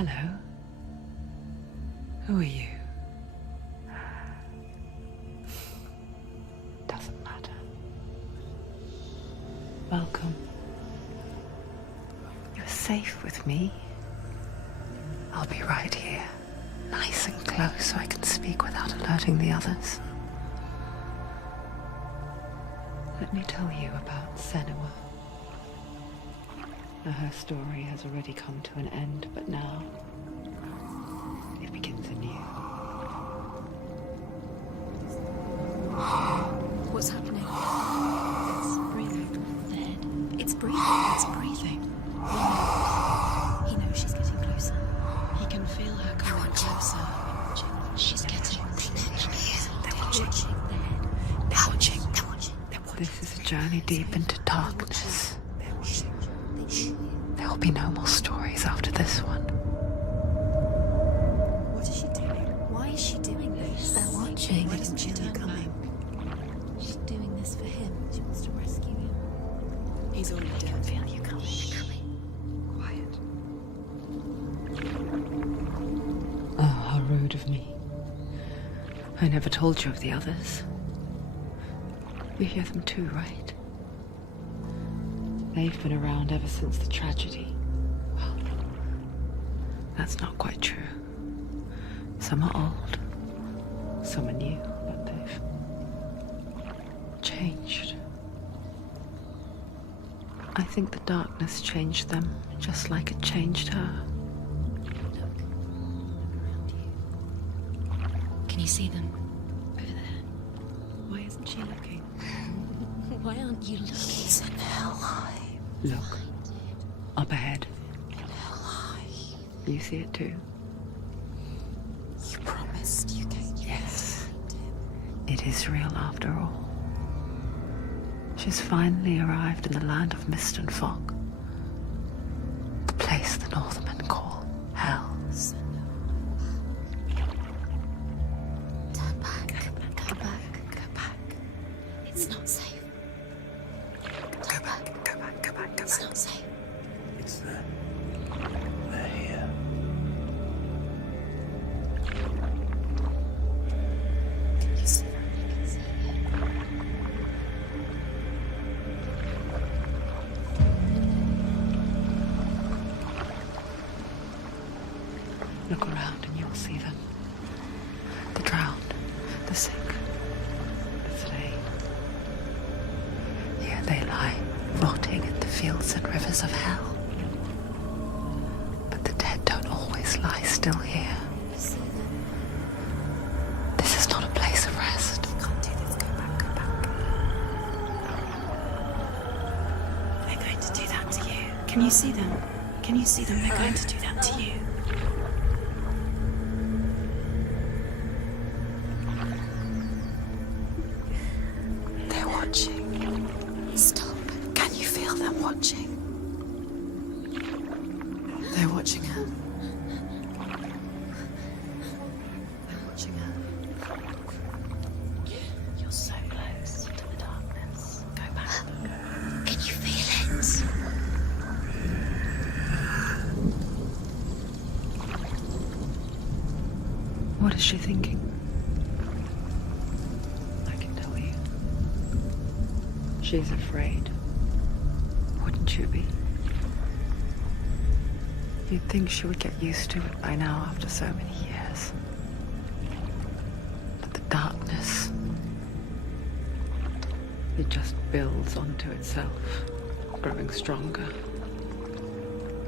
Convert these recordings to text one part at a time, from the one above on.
Hello. Who are you? Doesn't matter. Welcome. You're safe with me. I'll be right here, nice and close so I can speak without alerting the others. Let me tell you about Senua. Now, her story has already come to an end, but now it begins anew. What's happening? It's breathing. The head. It's breathing. It's breathing. He knows she's getting closer. He can feel her coming closer. She's getting closer. They're watching. They're watching. They're watching. This is a journey deep into darkness. There will be no more stories after this one. What is she doing? Why is she doing this? They're watching. Why doesn't she turn coming? She's doing this for him. She wants to rescue him. He's already dead. I can feel you coming. Quiet. Oh, how rude of me. I never told you of the others. You hear them too, right? They've been around ever since the tragedy. Well, that's not quite true. Some are old, some are new, but they've changed. I think the darkness changed them, just like it changed her. Look. Around you. Can you see them? Over there. Why isn't she looking? Why aren't you looking? He's in hell high. Look, up ahead. In hell high. You see it too? You promised you came. Yes. It is real after all. She's finally arrived in the land of mist and fog. The place the Northmen call Hell. Turn back. Go back. Go back. It's not safe. Go back, go back, go back, go It's back. not safe. It's there. They're here. Can you see them? I can see it. Look around and you'll see them. The drowned, the sick, the slain. Here they lie, rotting in the fields and rivers of hell. But the dead don't always lie still here. You see them? This is not a place of rest. You can't do this. Go back. Go back. They're going to do that to you. Can you see them? Can you see them? They're going to do that to you. They're watching. Stop. Can you feel them watching? They're watching her. They're watching her. You're so close to the darkness. Go back. Can you feel it? What is she thinking? I can tell you. She's afraid. Wouldn't you be? You'd think she would get used to it by now after so many years. But the darkness, it just builds onto itself, growing stronger,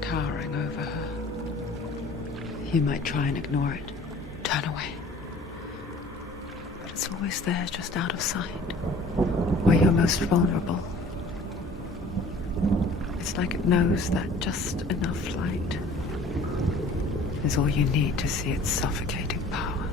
towering over her. You might try and ignore it, turn away. But it's always there, just out of sight, where you're most vulnerable. It's like it knows that just enough light is all you need to see its suffocating power.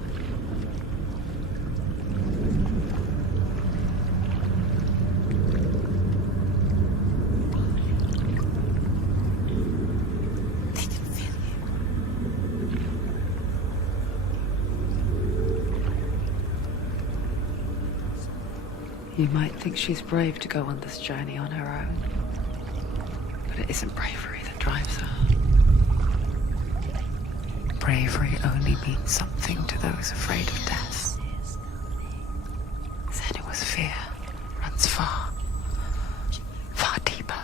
They can feel you. You might think she's brave to go on this journey on her own, but it isn't bravery that drives her. bravery only means something to those afraid of death, Senua's fear runs far, far deeper.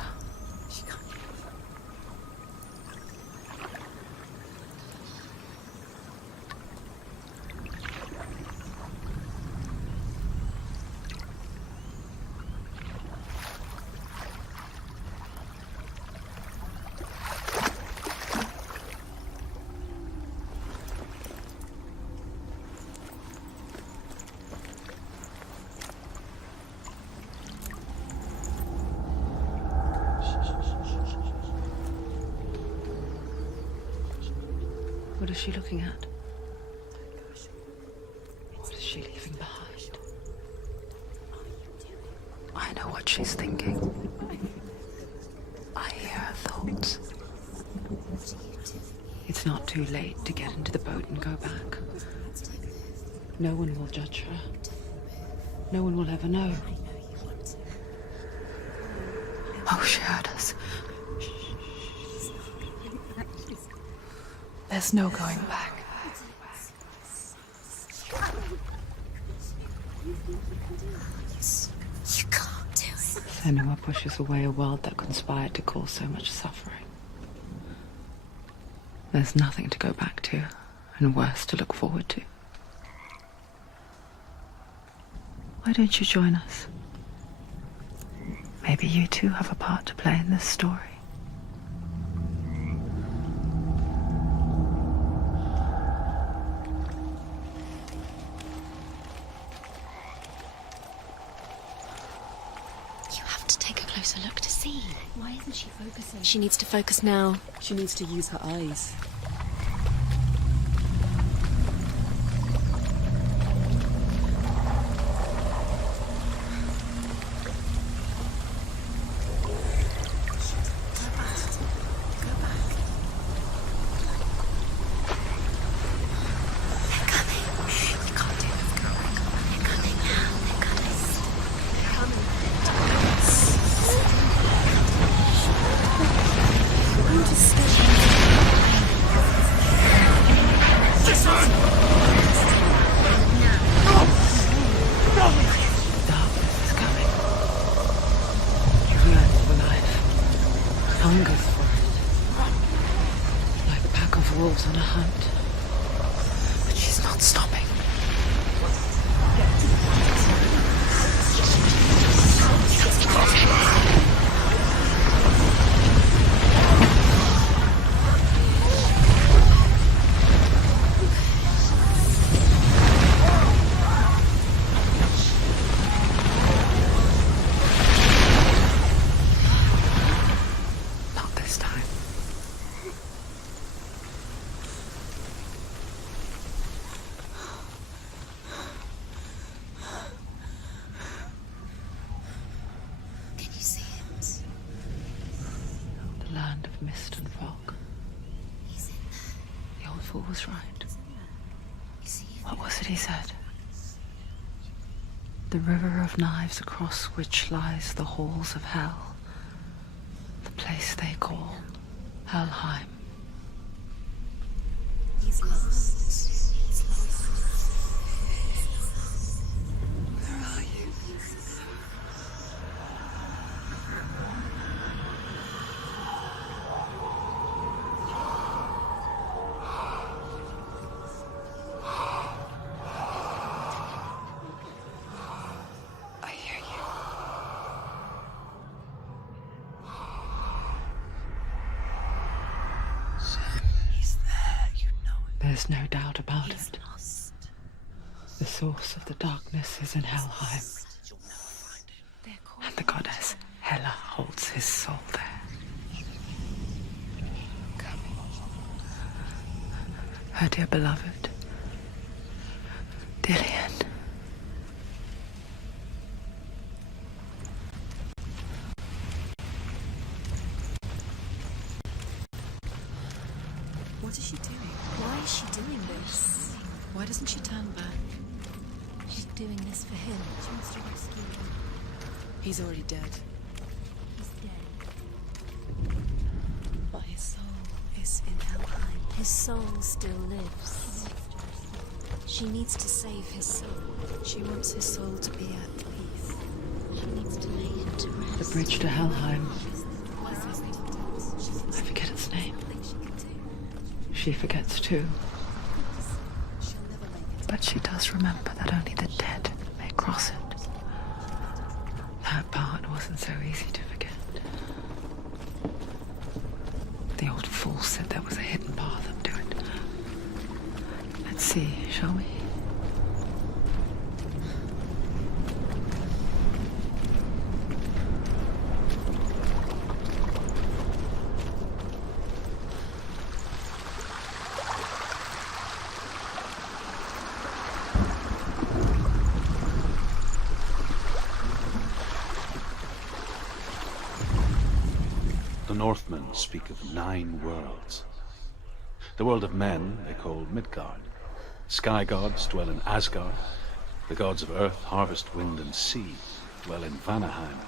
What is she looking at? What is she leaving behind? I know what she's thinking. I hear her thoughts. It's not too late to get into the boat and go back. No one will judge her. No one will ever know. Oh, she heard us. There's no going back. You can't do it. Senua pushes away a world that conspired to cause so much suffering. There's nothing to go back to, and worse to look forward to. Why don't you join us? Maybe you too have a part to play in this story. A look to see. Why isn't she focusing? She needs to focus now. She needs to use her eyes. On a hunt. But she's not stopping. Not this time. Land of mist and fog. The old fool was right. What was it he said? The river of knives across which lies the halls of hell. The place they call Helheim. He's lost. He's lost. Where are you? There's no doubt about it. The source of the darkness is in Helheim. And the goddess Hela holds his soul there. Her dear beloved, Dillian. What is she doing? Why is she doing this? Why doesn't she turn back? She's doing this for him. She wants to rescue him. He's already dead. He's dead. But his soul darkness in Helheim. His soul still lives. She needs to save his soul. She wants his soul to be at peace. She needs to lay him to rest. The bridge to Helheim. I forget its name. She forgets too. But she does remember that only the dead may cross it. That part wasn't so easy to forget. The old fool said there was a hidden path up to it. Let's see, shall we? The Northmen speak of 9 worlds. The world of men they call Midgard. Sky gods dwell in Asgard. The gods of earth, harvest, wind, and sea dwell in Vanaheim.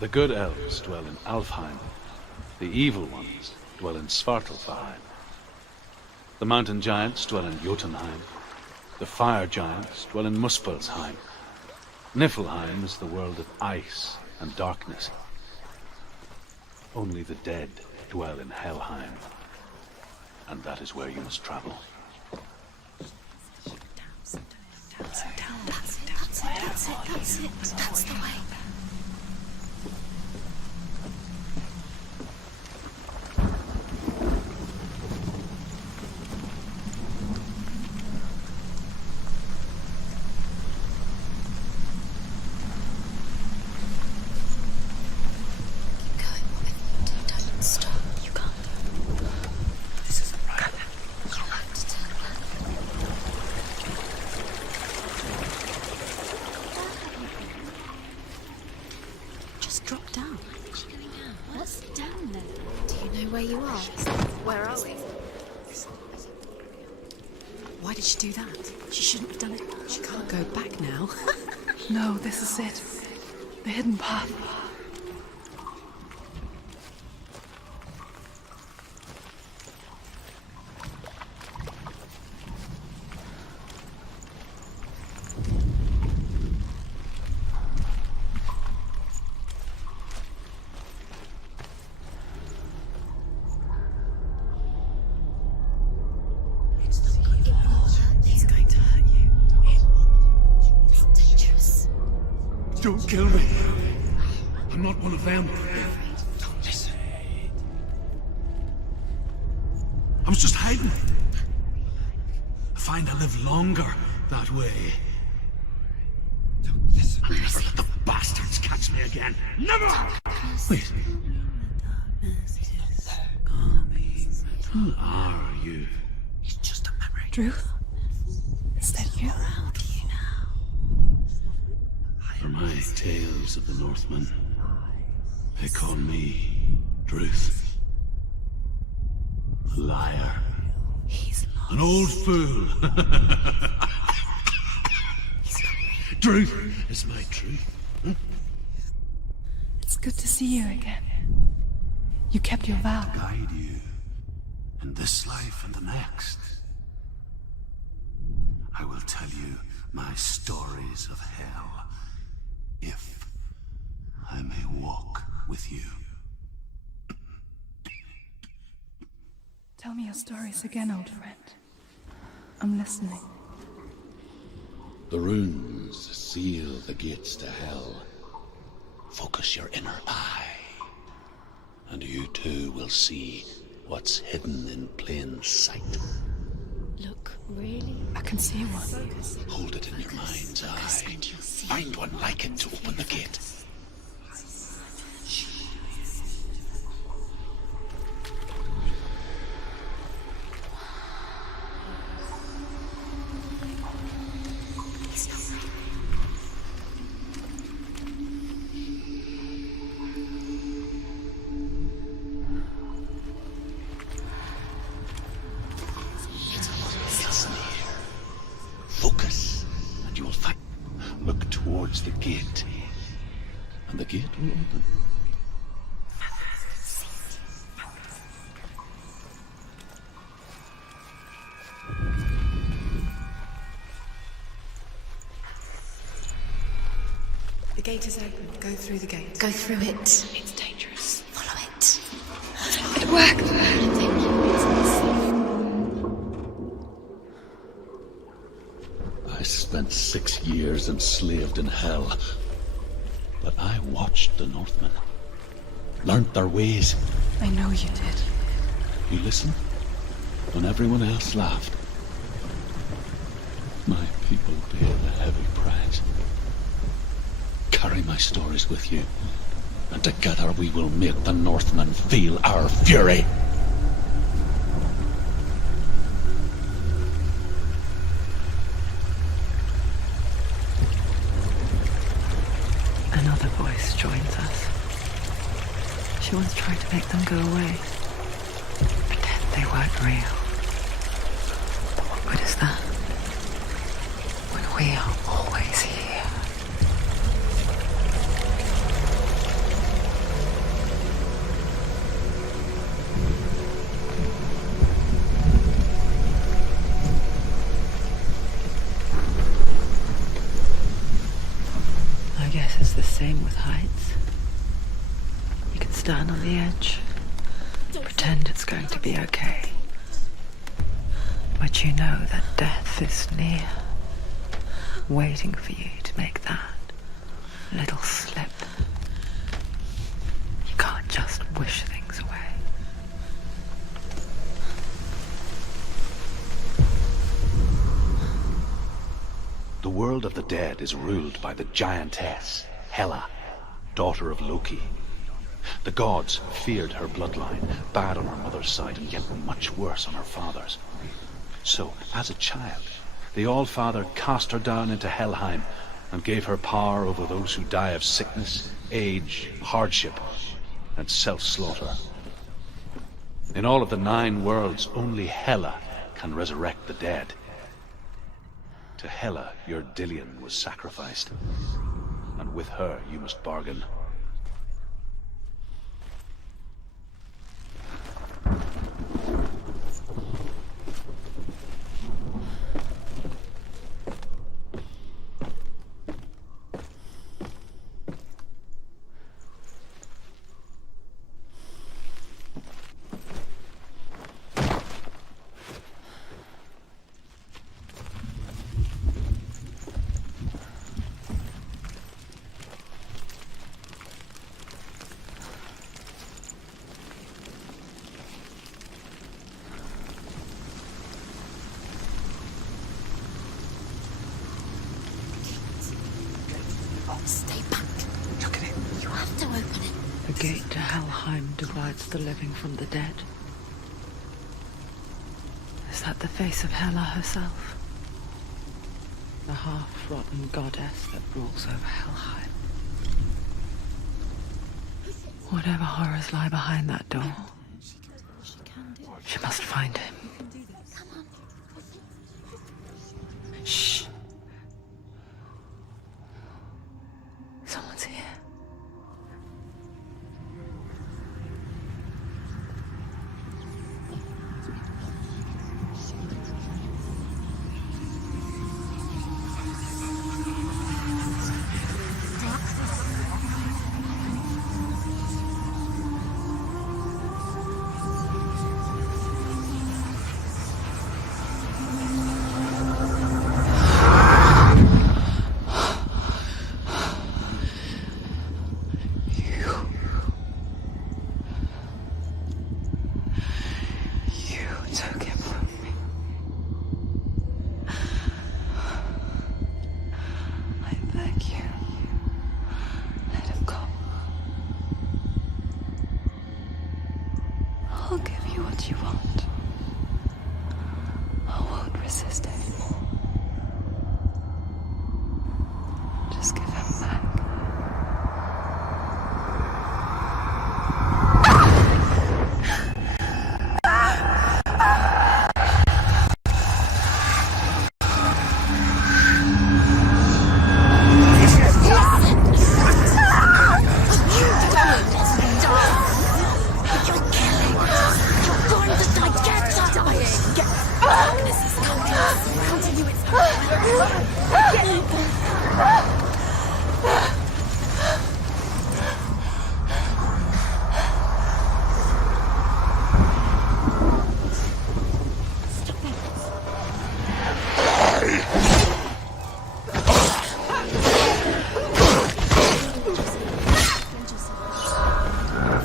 The good elves dwell in Alfheim. The evil ones dwell in Svartalfheim. The mountain giants dwell in Jotunheim. The fire giants dwell in Muspelheim. Niflheim is the world of ice and darkness. Only the dead dwell in Helheim, and that is where you must travel. That's it. That's the way. Why did she do that? She shouldn't have done it. She can't go back now. No, this is it. The hidden path. Don't kill me. I'm not one of them. Don't listen. I was just hiding. I find I live longer that way. Don't listen. I'll never let the bastards catch me again. Never! Wait. Who are you? It's just a memory. Druth? Is that you? For my tales of the Northmen, they call me Druth. A liar. He's lost. An old fool. Truth is my truth. It's good to see you again. You kept your vow. Guide you in this life and the next. I will tell you my stories of hell, if I may walk with you. Tell me your stories again, old friend. I'm listening. The runes seal the gates to hell. Focus your inner eye, and you too will see what's hidden in plain sight. Look, really? I can see one. Hold it in your mind's eye. Find one like it to open the gate. It's near. Focus, and you will find. Look towards the gate, and the gate will open. Go through the gate. Go through it. It's dangerous. Follow it. It worked. Thank you. I spent 6 years enslaved in hell. But I watched the Northmen. Learned their ways. I know you did. You listened when everyone else laughed. My people paid a heavy price. Carry my stories with you, and together we will make the Northmen feel our fury. Another voice joins us. She once tried to make them go away. Pretend they weren't real. But what good is that? When we are always here. I guess it's the same with heights. You can stand on the edge, pretend it's going to be okay. But you know that death is near, waiting for you to make that little slip. You can't just wish things away. The world of the dead is ruled by the giantess, Hela, daughter of Loki. The gods feared her bloodline, bad on her mother's side and yet much worse on her father's. So, as a child, the All-Father cast her down into Helheim and gave her power over those who die of sickness, age, hardship, and self-slaughter. In all of the 9 worlds, only Hela can resurrect the dead. To Hela, your Dillion was sacrificed, and with her you must bargain. Stay back. Look at it. You have to open it. The gate to Helheim divides the living from the dead. Is that the face of Hela herself? The half-rotten goddess that rules over Helheim. Whatever horrors lie behind that door, she must find him. Shh. Someone's here. I'll give you what you want. I won't resist anymore. Just give him back. You're going to die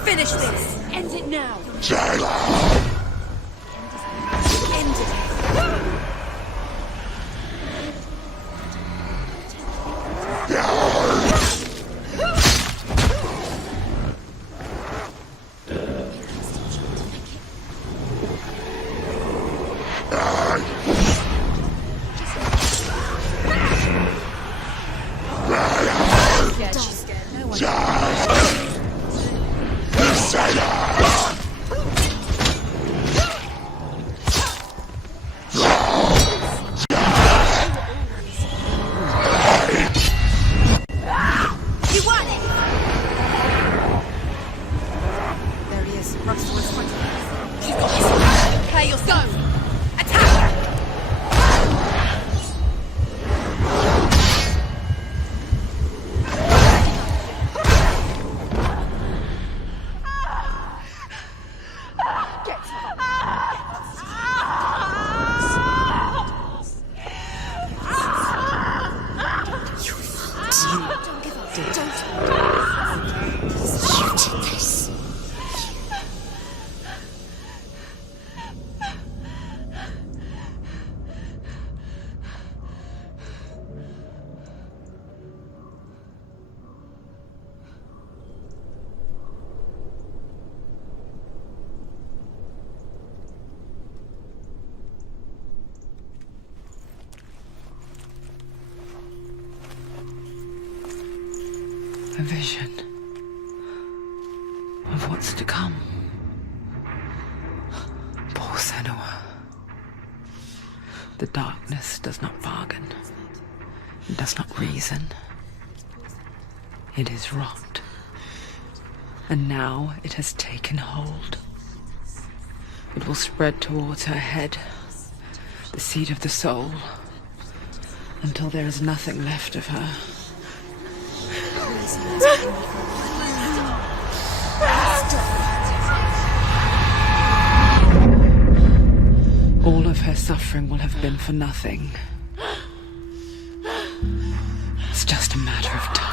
Finish this! End it now! End it! Yeah, she's scared. No one. You won it! There he is. Russell is front of us. You've got this. Play your go! Attack! Don't give up. Don't. You did this. A vision of what's to come. Poor Senua. The darkness does not bargain. It does not reason. It is wrought. And now it has taken hold. It will spread towards her head, the seat of the soul, until there is nothing left of her. All of her suffering will have been for nothing. It's just a matter of time.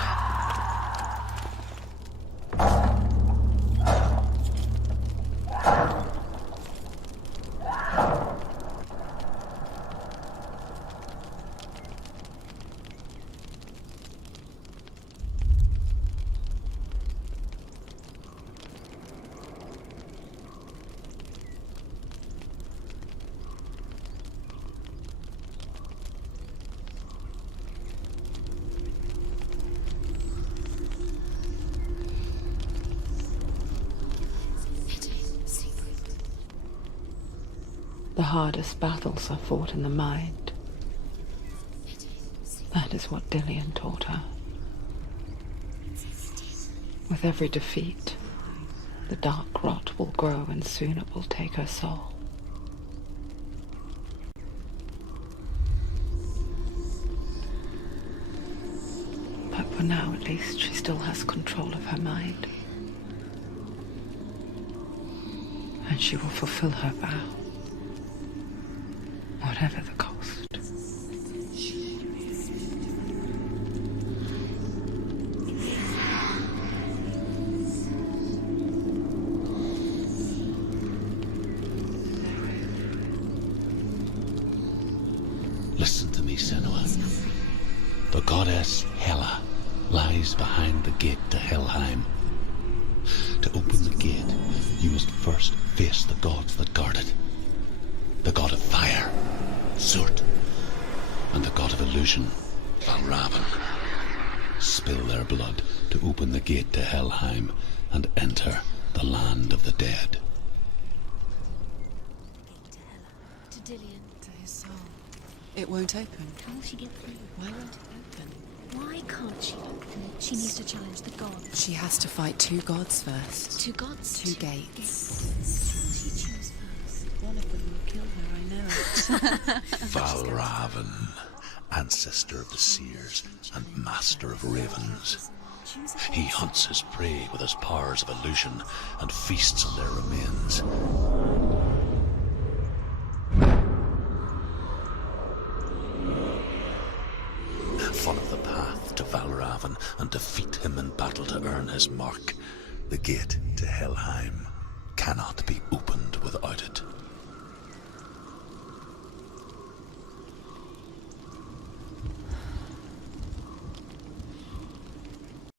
The hardest battles are fought in the mind. That is what Dillian taught her. With every defeat, the dark rot will grow and soon it will take her soul. But for now, at least, she still has control of her mind. And she will fulfill her vow. Whatever the cost. Listen to me, Senua. The goddess Hela lies behind the gate to Helheim. To open the gate, you must first face the gods that guard it. The god of fire, Surt, and the god of illusion, Valravan. Spill their blood to open the gate to Helheim and enter the land of the dead. To Dillian. To his soul. It won't open. How will she get through? Why won't it open? Why can't she open? She needs to challenge the gods. She has to fight two gods first. Two gods? Two gates. She choose first. One of them will kill her, I know it. Valravan, ancestor of the seers and master of ravens. He hunts his prey with his powers of illusion and feasts on their remains. Follow the path to Valravan and defeat him in battle to earn his mark. The gate to Helheim cannot be opened without it.